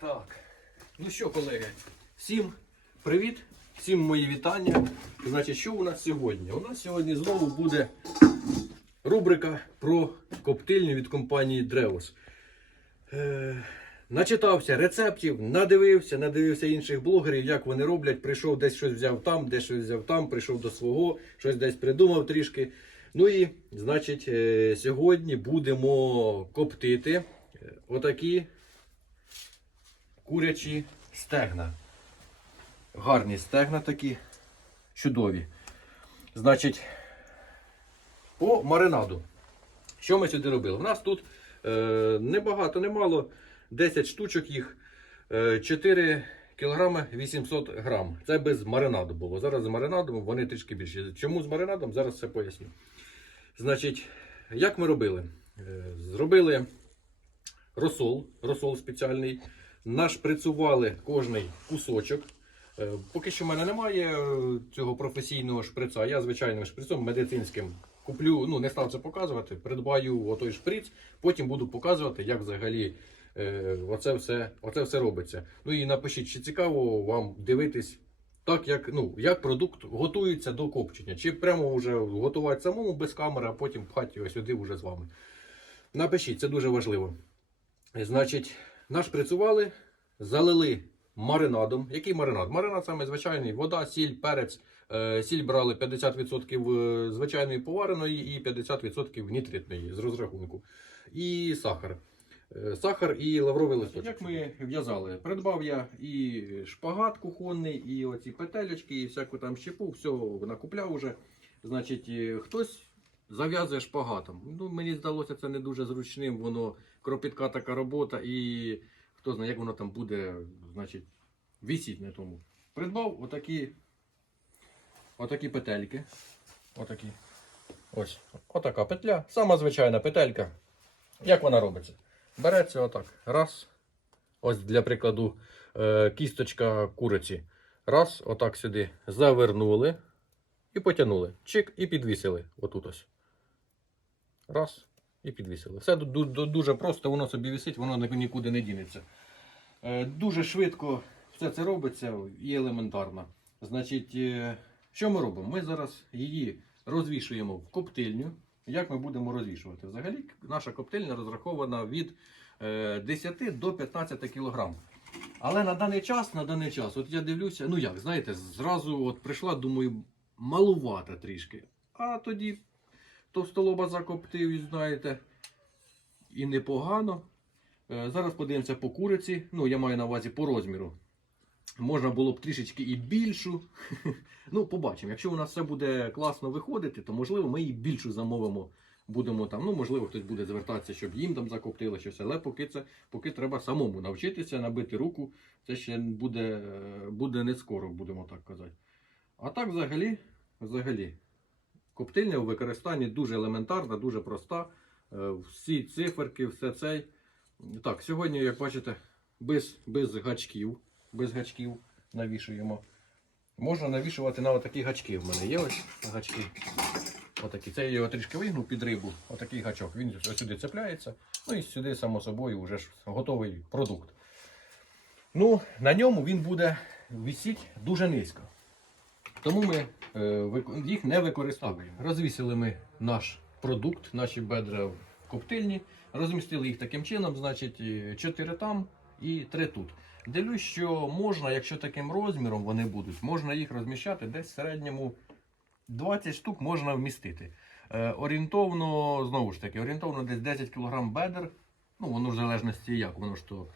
Так. Ну що, колеги, всім привіт, всім мої вітання. Значить, що у нас сьогодні? У нас сьогодні знову буде рубрика про коптильню від компанії Древос. Е, начитався рецептів, надивився, надивився інших блогерів, як вони роблять. Прийшов десь щось взяв там, десь щось взяв там, прийшов до свого, щось десь придумав трішки. Ну і, значить, е, сьогодні будемо коптити е, отакі курячі стегна. Гарні стегна такі, чудові. Значить, по маринаду. Що ми сюди робили? У нас тут е, небагато, немало, 10 штучок їх, е, 4 кг 800 грам. Це без маринаду було. Зараз з маринадом вони трішки більші. Чому з маринадом? Зараз все поясню. Значить, як ми робили? Е, Зробили розсол, розсол спеціальний. Нашприцювали кожний кусочок. Е, Поки що в мене немає е, цього професійного шприца. Я звичайним шприцом медицинським куплю, ну не став це показувати, придбаю отой шприц, потім буду показувати, як взагалі е, оце, все, оце все робиться. Ну і напишіть, чи цікаво вам дивитись так, як, ну, як продукт готується до копчення. Чи прямо вже готувати самому без камери, а потім пхати його сюди вже з вами. Напишіть, це дуже важливо. Значить, нашприцювали, залили маринадом. Який маринад? Маринад саме звичайний, вода, сіль, перець. Е, Сіль брали 50% звичайної повареної і 50% нітритної з розрахунку. І сахар. Е, Сахар і лавровий листочок. Як ми в'язали? Придбав я і шпагат кухонний, і оці петелечки, і всяку там щепу, все накупляв уже. Значить, е, хтось зав'язує шпагатом. Ну, мені здалося це не дуже зручним, воно кропітка така робота, і хто знає, як воно там буде, значить, висіть на тому. Придбав отакі, отакі петельки. Отакі. Ось, отака петля. Сама звичайна петелька. Як вона робиться? Береться отак. Раз. Ось для прикладу е, кісточка куриці. Раз, отак сюди завернули і потягнули. Чик і підвісили. Отут ось. Раз. І підвісили. Все ду- ду- дуже просто, воно собі висить, воно нікуди не дінеться. Е, Дуже швидко все це робиться і елементарно. Значить, е, що ми робимо? Ми зараз її розвішуємо в коптильню. Як ми будемо розвішувати? Взагалі, наша коптильня розрахована від е, 10 до 15 кг. Але на даний час, на даний час, от я дивлюся, ну як, знаєте, зразу от прийшла, думаю, малувата трішки. А тоді товстолоба закоптив, знаєте, і непогано. Е, Зараз подивимося по куриці. Ну, я маю на увазі по розміру. Можна було б трішечки і більшу. ну, побачимо. Якщо у нас все буде класно виходити, то можливо ми і більшу замовимо. Будемо там, ну можливо, хтось буде звертатися, щоб їм там закоптили щось, але поки це поки треба самому навчитися, набити руку. Це ще буде, е, буде не скоро, будемо так казати. А так, взагалі, взагалі, коптильня у використанні дуже елементарна, дуже проста. Е, Всі циферки, все цей. Так, сьогодні, як бачите, без, без гачків. Без гачків навішуємо. Можна навішувати на отакі гачки. В мене є ось гачки. Отакі. Це я його трішки вигнув під рибу. Отакий гачок. Він ось сюди цепляється. Ну і сюди, само собою, вже ж готовий продукт. Ну, на ньому він буде висіти дуже низько. Тому ми е, їх не використовуємо. Розвісили ми наш продукт, наші бедра в коптильні, розмістили їх таким чином, значить, 4 там і 3 тут. Дивлюсь, що можна, якщо таким розміром вони будуть, можна їх розміщати десь в середньому 20 штук можна вмістити. Е, орієнтовно, знову ж таки, орієнтовно десь 10 кг бедер. Ну, воно в залежності як, воно ж то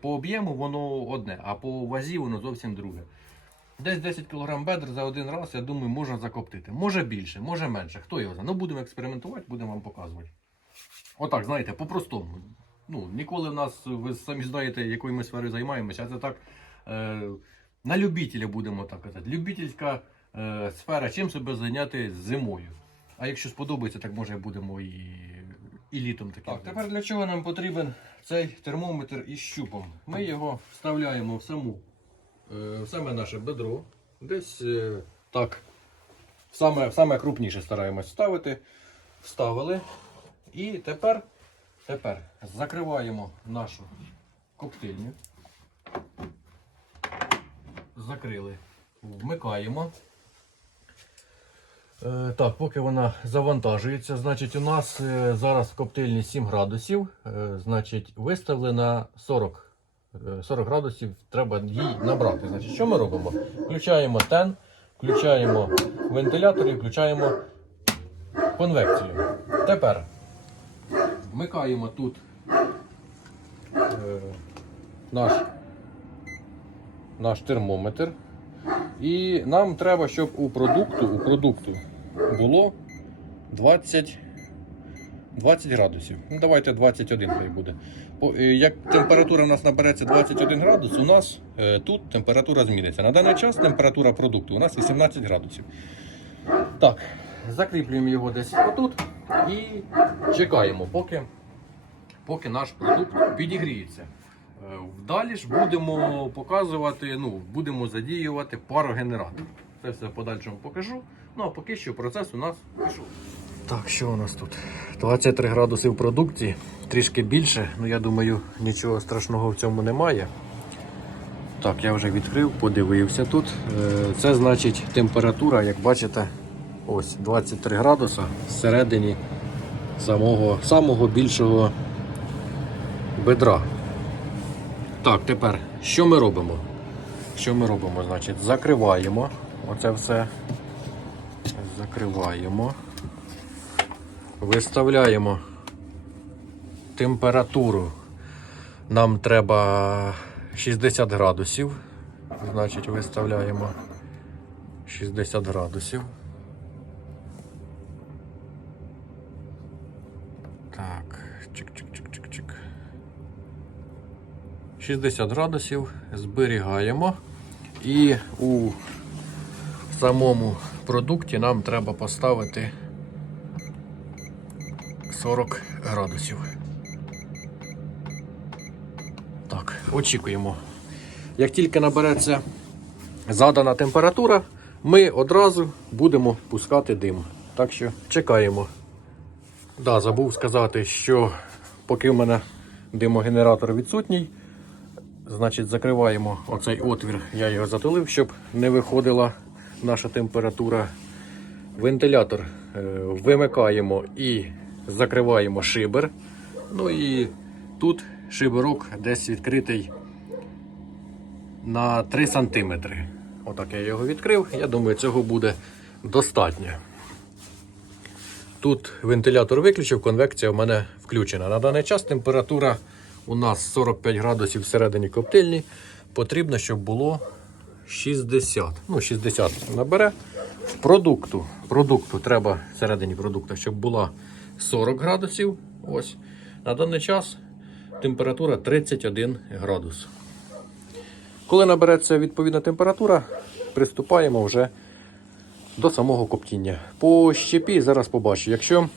по об'єму воно одне, а по вазі воно зовсім друге. Десь 10 кг бедер за один раз, я думаю, можна закоптити. Може більше, може менше. Хто його знає. Ну, будемо експериментувати, будемо вам показувати. Отак, знаєте, по-простому. Ну, ніколи в нас, ви самі знаєте, якою ми сферою займаємося, а це так е, на любителя будемо так казати. Любительська е, сфера, чим себе зайняти зимою. А якщо сподобається, так може будемо і, і літом таке. Так, тепер для чого нам потрібен цей термометр із щупом? Ми його вставляємо в саму саме наше бедро. Десь е, так. Саме, саме крупніше стараємось ставити. Вставили. І тепер, тепер закриваємо нашу коптильню. закрили. Вмикаємо. Е, так, поки вона завантажується, значить у нас е, зараз в коптильні 7 градусів. Е, значить, виставлена 40. Е, 40 градусів треба їй набрати. Значить, що ми робимо? Включаємо тен, включаємо вентилятор і включаємо конвекцію. Тепер вмикаємо тут е, наш, наш термометр. І нам треба, щоб у продукту, у продукту було 20, 20 градусів. Ну, давайте 21 хай буде. Е, Як температура у нас набереться 21 градус, у нас е, тут температура зміниться. На даний час температура продукту у нас 18 градусів. Так, закріплюємо його десь отут і чекаємо, поки, поки наш продукт підігріється. Е, Вдалі ж будемо показувати, ну, будемо задіювати парогенератор. Це все в подальшому покажу. Ну а поки що процес у нас пішов. Так, що у нас тут? 23 градуси в продукції, трішки більше, ну я думаю, нічого страшного в цьому немає. Так, я вже відкрив, подивився тут. Е, Це значить температура, як бачите, ось 23 градуса всередині самого, самого більшого бедра. Так, тепер що ми робимо? Що ми робимо? Значить, закриваємо оце все. Закриваємо. Виставляємо температуру. Нам треба 60 градусів. Значить, виставляємо 60 градусів. Так, чик-чик-чик-чик-чик. 60 градусів зберігаємо. І у самому продукті нам треба поставити 40 градусів. Так, очікуємо. Як тільки набереться задана температура, ми одразу будемо пускати дим. Так що чекаємо. Да, забув сказати, що поки в мене димогенератор відсутній, значить закриваємо оцей отвір, я його затулив, щоб не виходила наша температура. Вентилятор е, вимикаємо і закриваємо шибер. Ну і тут шиберок десь відкритий на 3 см. Отак я його відкрив. Я думаю, цього буде достатньо. Тут вентилятор виключив, конвекція в мене включена. На даний час температура у нас 45 градусів всередині коптильні. Потрібно, щоб було 60. Ну, 60 набере. Продукту, продукту треба всередині продукту, щоб була 40 градусів. Ось. На даний час температура 31 градус. Коли набереться відповідна температура, приступаємо вже до самого коптіння. По щепі зараз побачу. Якщо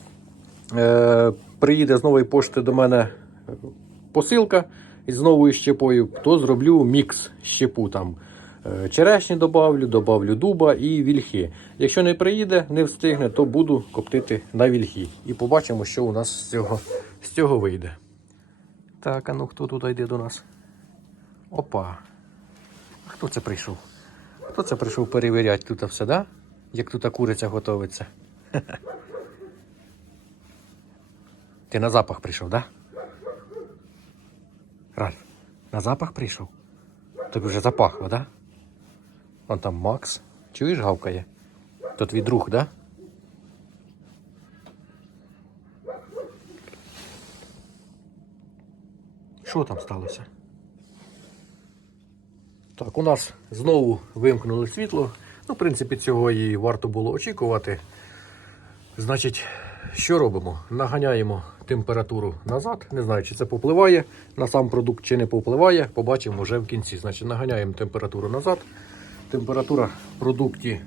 е, приїде з нової пошти до мене посилка із новою щепою, то зроблю мікс щепу там. Е, Черешні добавлю, добавлю дуба і вільхи. Якщо не приїде, не встигне, то буду коптити на вільхі. І побачимо, що у нас з цього, з цього вийде. Так, а ну хто тут йде до нас? Опа. А Хто це прийшов? Хто це прийшов перевіряти тут все, да? Як тут куриця готовиться? Ти на запах прийшов, да? Ральф, на запах прийшов? Тобі вже запахло, да? Вон там Макс. Чуєш, гавкає? То твій друг, да? Що там сталося? Так, у нас знову вимкнули світло. Ну, в принципі, цього і варто було очікувати. Значить, що робимо? Наганяємо температуру назад. Не знаю, чи це попливає на сам продукт, чи не попливає. Побачимо вже в кінці. Значить, наганяємо температуру назад. Температура в продукті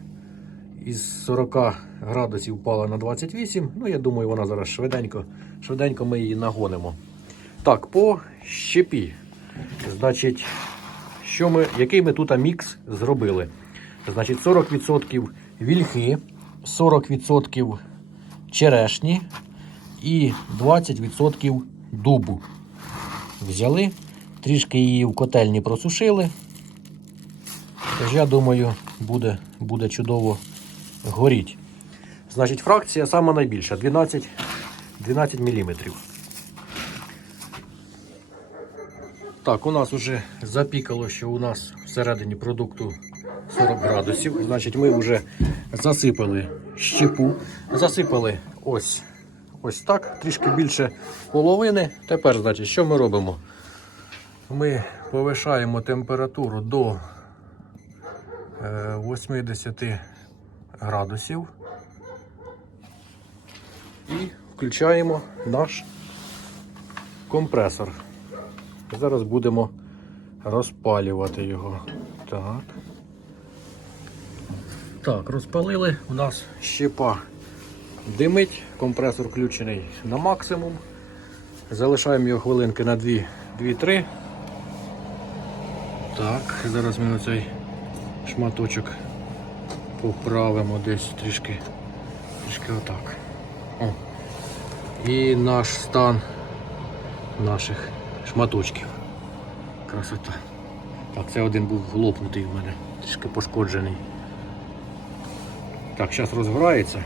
із 40 градусів впала на 28. Ну, я думаю, вона зараз швиденько, швиденько ми її нагонимо. Так, по щепі. Значить, що ми, який ми тут мікс зробили? Значить, 40% вільхи, 40% черешні і 20% дубу. Взяли, трішки її в котельні просушили. Тож я думаю, буде, буде чудово горіть. Значить, фракція сама найбільша 12, 12 мм. Так, у нас вже запікало, що у нас всередині продукту 40 градусів. Значить, ми вже засипали щепу, засипали ось, ось так, трішки більше половини. Тепер, значить, що ми робимо? Ми повишаємо температуру до 80 градусів і включаємо наш компресор. Зараз будемо розпалювати його. Так. Так, розпалили. У нас щепа димить, компресор включений на максимум. Залишаємо його хвилинки на 2-3. Так, зараз ми оцей шматочок поправимо десь трішки. Трішки отак. О. І наш стан наших шматочків. Красота. Так, це один був лопнутий в мене, трішки пошкоджений. Так, зараз розгорається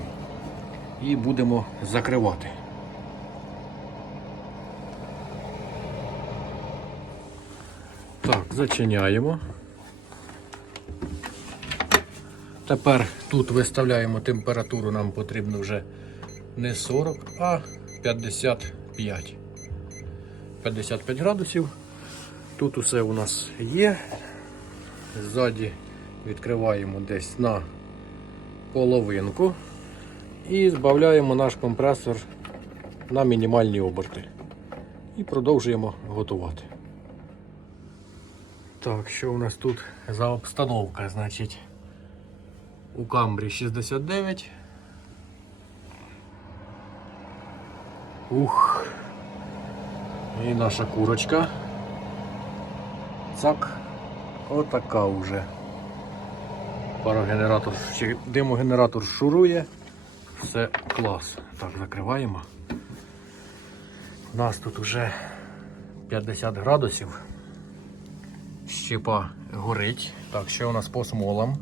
і будемо закривати. Так, зачиняємо. Тепер тут виставляємо температуру, нам потрібно вже не 40, а 55. 55 градусів. Тут усе у нас є. Ззаді відкриваємо десь на половинку і збавляємо наш компресор на мінімальні оберти. І продовжуємо готувати. Так, що у нас тут за обстановка? Значить, у камбрі 69. Ух. І наша курочка. Цак. Отака вже. Парогенератор, чи димогенератор шурує. Все клас. Так, закриваємо. У нас тут вже 50 градусів. Щепа горить. Так, що у нас по смолам?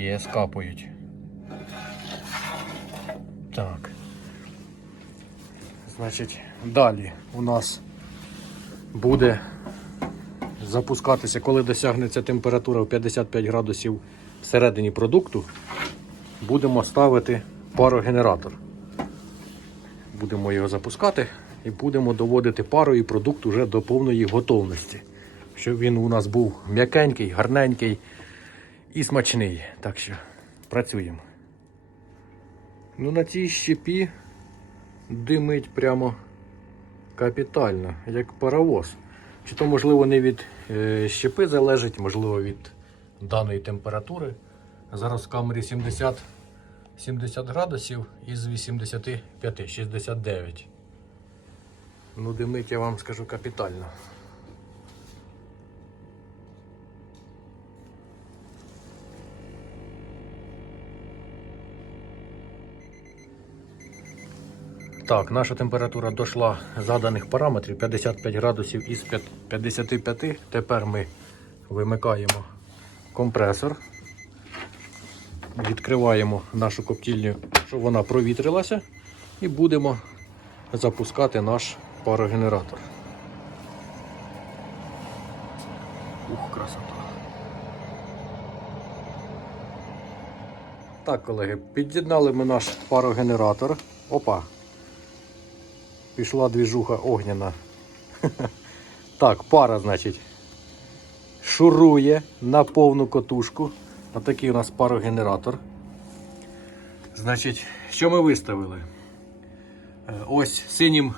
Є, скапують. Так. Значить, далі у нас буде запускатися, коли досягнеться температура в 55 градусів всередині продукту, будемо ставити парогенератор. Будемо його запускати і будемо доводити пару і продукт уже до повної готовності. Щоб він у нас був м'якенький, гарненький і смачний. Так що працюємо. Ну на цій щепі димить прямо капітально, як паровоз. Чи то, можливо, не від е, щепи залежить, можливо, від даної температури. Зараз в камері 70, 70 градусів із 85, 69. Ну, димить, я вам скажу капітально. Так, наша температура дійшла заданих параметрів 55 градусів із 55. Тепер ми вимикаємо компресор, відкриваємо нашу коптільню, щоб вона провітрилася, і будемо запускати наш парогенератор. Ух, красота. Так, колеги, під'єднали ми наш парогенератор. Опа, пішла двіжуха огняна. Так, пара, значить, шурує на повну котушку. Отакий у нас парогенератор. Значить, що ми виставили? Е, Ось синім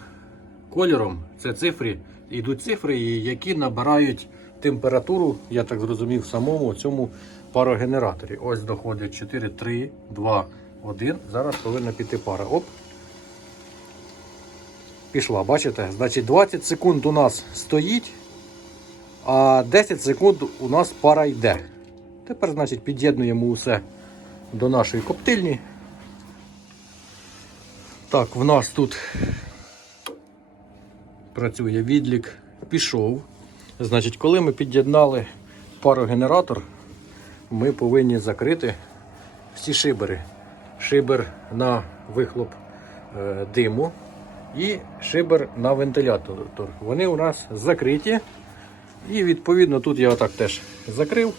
кольором це цифри, йдуть цифри, які набирають температуру, я так зрозумів, самому цьому парогенераторі. Ось доходить 4, 3, 2, 1. Зараз повинна піти пара. Оп, пішла, бачите? Значить 20 секунд у нас стоїть, а 10 секунд у нас пара йде. Тепер, значить, під'єднуємо усе до нашої коптильні. Так, в нас тут працює відлік, пішов. Значить, коли ми під'єднали парогенератор, ми повинні закрити всі шибери. Шибер на вихлоп е, диму і шибер на вентилятор. Вони у нас закриті. І відповідно тут я отак теж закрив.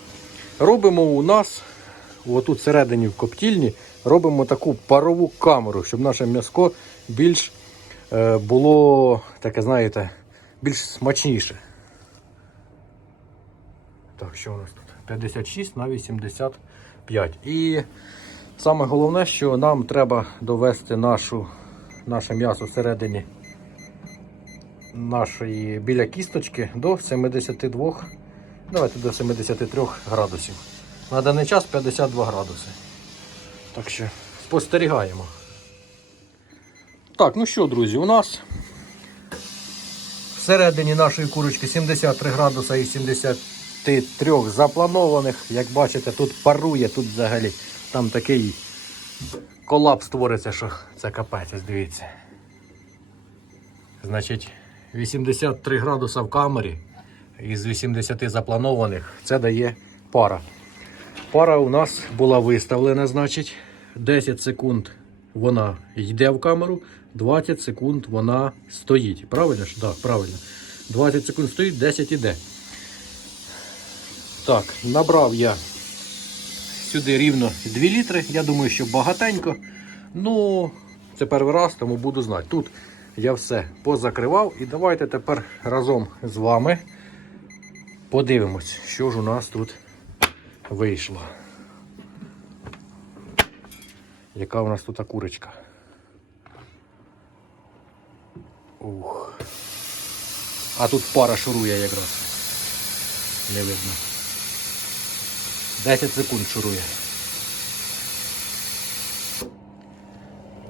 Робимо у нас, отут всередині в коптільні, робимо таку парову камеру, щоб наше м'яско більш е, було таке, знаєте, більш смачніше. Так, що у нас тут? 56 на 85. І саме головне, що нам треба довести нашу, наше м'ясо всередині нашої біля кісточки до 72, давайте до 73 градусів. На даний час 52 градуси. Так що спостерігаємо. Так, ну що, друзі, у нас всередині нашої курочки 73 градуса і 73 запланованих. Як бачите, тут парує, тут взагалі там такий колапс твориться, що це капець, дивіться. Значить, 83 градуса в камері із 80 запланованих це дає пара. Пара у нас була виставлена, значить, 10 секунд вона йде в камеру, 20 секунд вона стоїть. Правильно ж? Так, правильно. 20 секунд стоїть, 10 іде. Так, набрав я сюди рівно 2 літри. Я думаю, що багатенько. Ну, це перший раз, тому буду знати. Тут я все позакривав. І давайте тепер разом з вами подивимось, що ж у нас тут вийшло. Яка у нас тут курочка? Ух. А тут пара шурує якраз. Не видно. 10 секунд шурує.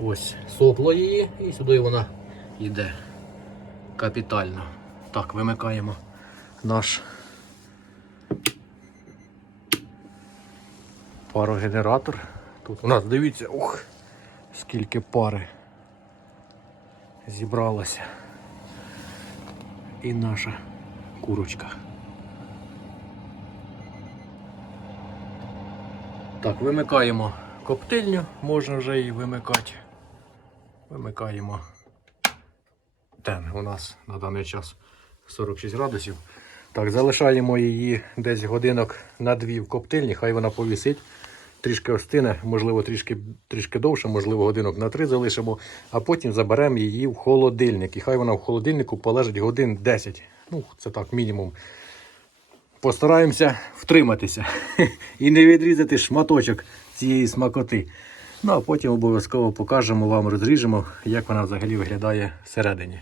Ось сопло її і сюди вона йде капітально. Так, вимикаємо наш парогенератор. Тут у нас, дивіться, ух, скільки пари зібралося. І наша курочка. Так, вимикаємо коптильню, можна вже її вимикати. Вимикаємо тен. У нас на даний час 46 градусів. Так, залишаємо її десь годинок на дві в коптильні, хай вона повісить. Трішки остине, можливо, трішки, трішки довше, можливо, годинок на три залишимо, а потім заберемо її в холодильник. І хай вона в холодильнику полежить годин 10. Ну, це так, мінімум. Постараємося втриматися і не відрізати шматочок цієї смакоти. Ну а потім обов'язково покажемо вам, розріжемо, як вона взагалі виглядає всередині.